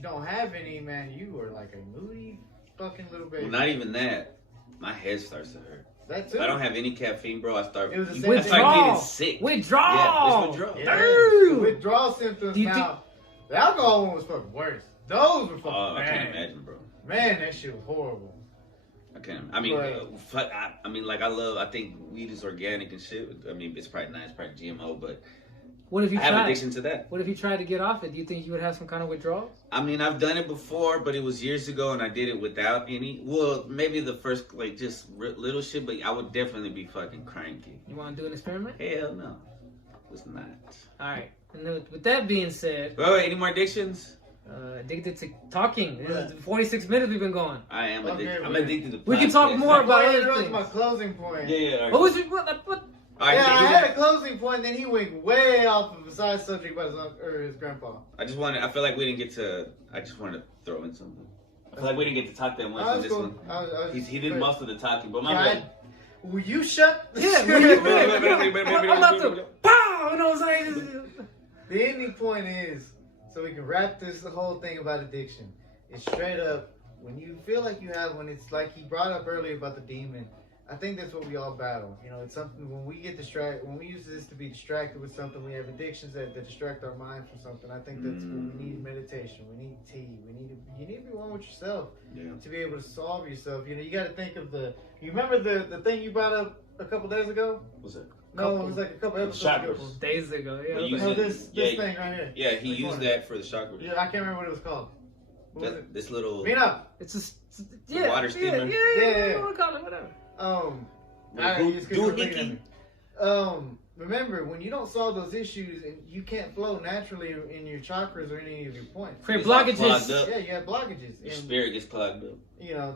don't have any, man, you are like a moody fucking little baby. Well, not even that. My head starts to hurt. That too. If I don't have any caffeine, bro, I start getting sick. Withdrawal. Yeah, it's withdrawal. Yeah. The withdrawal symptoms now. The alcohol one was fucking worse. Those were fucking bad. I can't imagine, bro. Man, that shit was horrible. I mean, I think weed is organic and shit. I mean, it's probably not. It's probably GMO, but what if you I have addiction to that. What if you tried to get off it? Do you think you would have some kind of withdrawal? I mean, I've done it before, but it was years ago, and I did it without any. Well, maybe the first, just little shit, but I would definitely be fucking cranky. You want to do an experiment? Hell no. It's not. All right. And with that being said... Wait, any more addictions? Addicted to talking. This is 46 minutes we've been going. I am addicted. I'm addicted to we can talk more about other things. things. My closing point. Yeah. What was your... What? I had a closing point, then he went way off of a side subject about his grandpa. I feel like we didn't get to... I just wanted to throw in something. I feel like we didn't get to talk that much on this one. He did most of the talking, but my bad. Will you shut? Yeah. I'm about to... Pow! You know what I'm saying? The ending point is... So we can wrap the whole thing about addiction. It's straight up, when you feel like you have one, it's like he brought up earlier about the demon. I think that's what we all battle. It's something when we get distracted, when we use this to be distracted with something, we have addictions that distract our mind from something. I think that's what we need: meditation, we need tea, you need to be one with yourself to be able to solve yourself. You got to think of you remember the thing you brought up a couple days ago? What's it? No, it was like a couple episodes ago. Days ago, this thing right here. Yeah, he used that for the chakras. Yeah, I can't remember what it was called. This little... It's a water steamer. Yeah. What call it? Whatever. Remember, when you don't solve those issues, and you can't flow naturally in your chakras or any of your points. Create blockages. Yeah, you have blockages. Your spirit gets clogged up.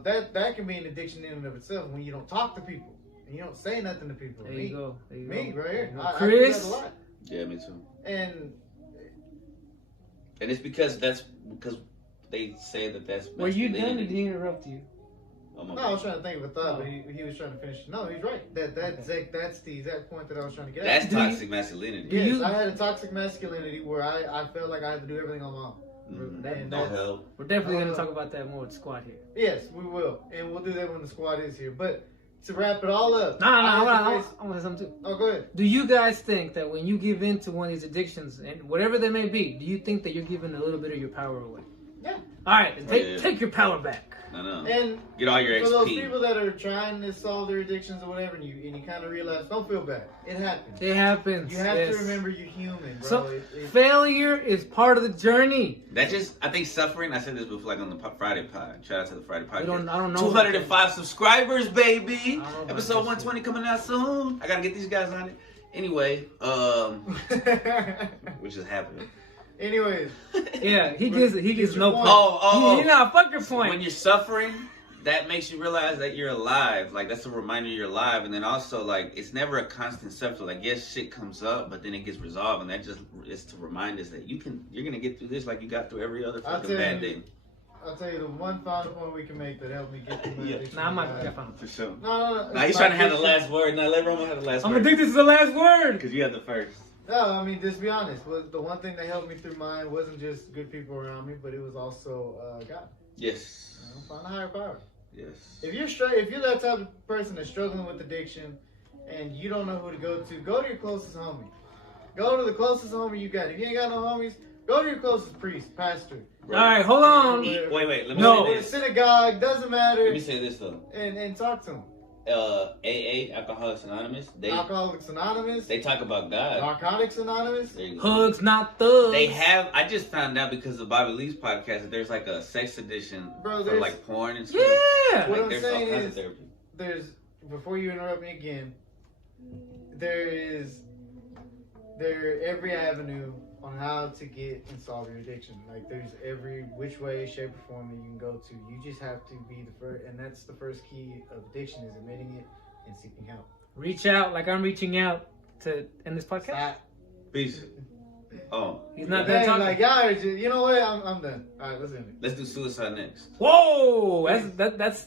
That can be an addiction in and of itself when you don't talk to people. And you don't say nothing to people. There you go. Me, right here. Chris? I do that a lot. Yeah, me too. And it's because they say that's... Were you done or did he interrupt you? No, I was trying to think of a thought, but he was trying to finish. No, he's right. That's the exact point that I was trying to get at. That's toxic masculinity. Yes, I had a toxic masculinity where I felt like I had to do everything on my own. No help. We're definitely going to talk about that more with the squad here. Yes, we will. And we'll do that when the squad is here. But to wrap it all up. I want to say something too. Oh, go ahead. Do you guys think that when you give in to one of these addictions, and whatever they may be, do you think that you're giving a little bit of your power away? Yeah. All right, take your power back. I know. And get all your XP. For those people that are trying to solve their addictions or whatever, and you kind of realize, don't feel bad. It happens. It happens. You have to remember you're human, bro. So failure is part of the journey. I think suffering. I said this before, like on the Friday pod. Shout out to the Friday podcast. I don't know. 205 subscribers, baby. Episode 120 coming out soon. I gotta get these guys on it. Anyway, which is happening. Anyways, Yeah, he gets no point. Oh. He's not a fucking When point. you're suffering, that makes you realize that you're alive. Like, that's a reminder you're alive. And then also, like, it's never a constant suffering. Like, yes, shit comes up, but then it gets resolved. And that just is to remind us that you're going to get through this like you got through every other fucking bad day. I'll tell you the one final point we can make that helped me get through my addiction. Nah, I'm not gonna find For sure. No. Nah, he's trying to have the last word. Now, let Roman have the last I'm word. addicted to the last word. Because you have the first. No, I mean, just be honest. The one thing that helped me through mine wasn't just good people around me, but it was also God. Yes. Find a higher power. Yes. If you're that type of person that's struggling with addiction and you don't know who to go to your closest homie. Go to the closest homie you got. If you ain't got no homies, go to your closest priest, pastor. All right, hold on. Wait. Let me No. say The this. synagogue, doesn't matter. Let me say this, though. And talk to them. AA, Alcoholics Anonymous, Alcoholics Anonymous. they talk about God. Narcotics Anonymous. There you go. Hugs, not thugs. They have. I just found out because of Bobby Lee's podcast that there's like a sex edition Bro, for there's- like porn and stuff. Yeah. What Like, I'm there's all saying kinds is- of therapy. There's, before you interrupt me again, there every avenue on how to get and solve your addiction. Like there's every which way, shape, or form that you can go to. You just have to be the first, and that's the first key of addiction is admitting it and seeking help. Reach out like I'm reaching out to end this podcast. Stop. Peace. Oh, He's not Hey, done talking. like y'all are just, you know what? I'm done. All right, let's end it. let's do suicide next. Whoa, that's